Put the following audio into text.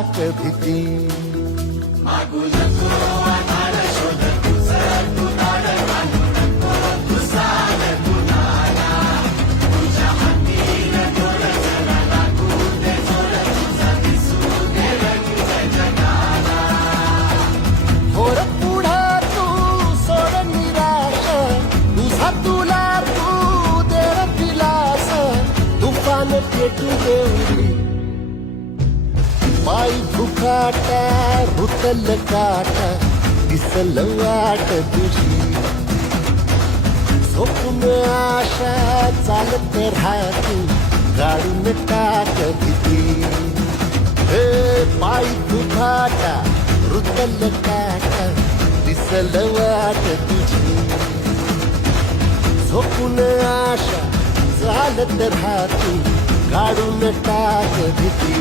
टाक भीती. मागू नको आधार शोध तुझं तू दाड घालू नको तू सार कुणाला तुझ्या हातीन दोर जरा लागू दे जोर तुझा दिसू दे रंग जगाला. थोर पुढं तू सोड निराश तुझा तुला तू दे दिलास तुफान पेटू देऊरी. पायी फुकाटा रुतल काटा दिसल वाट तुझी. झोपून आशा चालत राहतो गाडून टाक भीती. हे पायी फुकाटा रुतल काटा दिसल वाट तुझी. झोपून आशा चालत राहतो गाडून टाक भीती.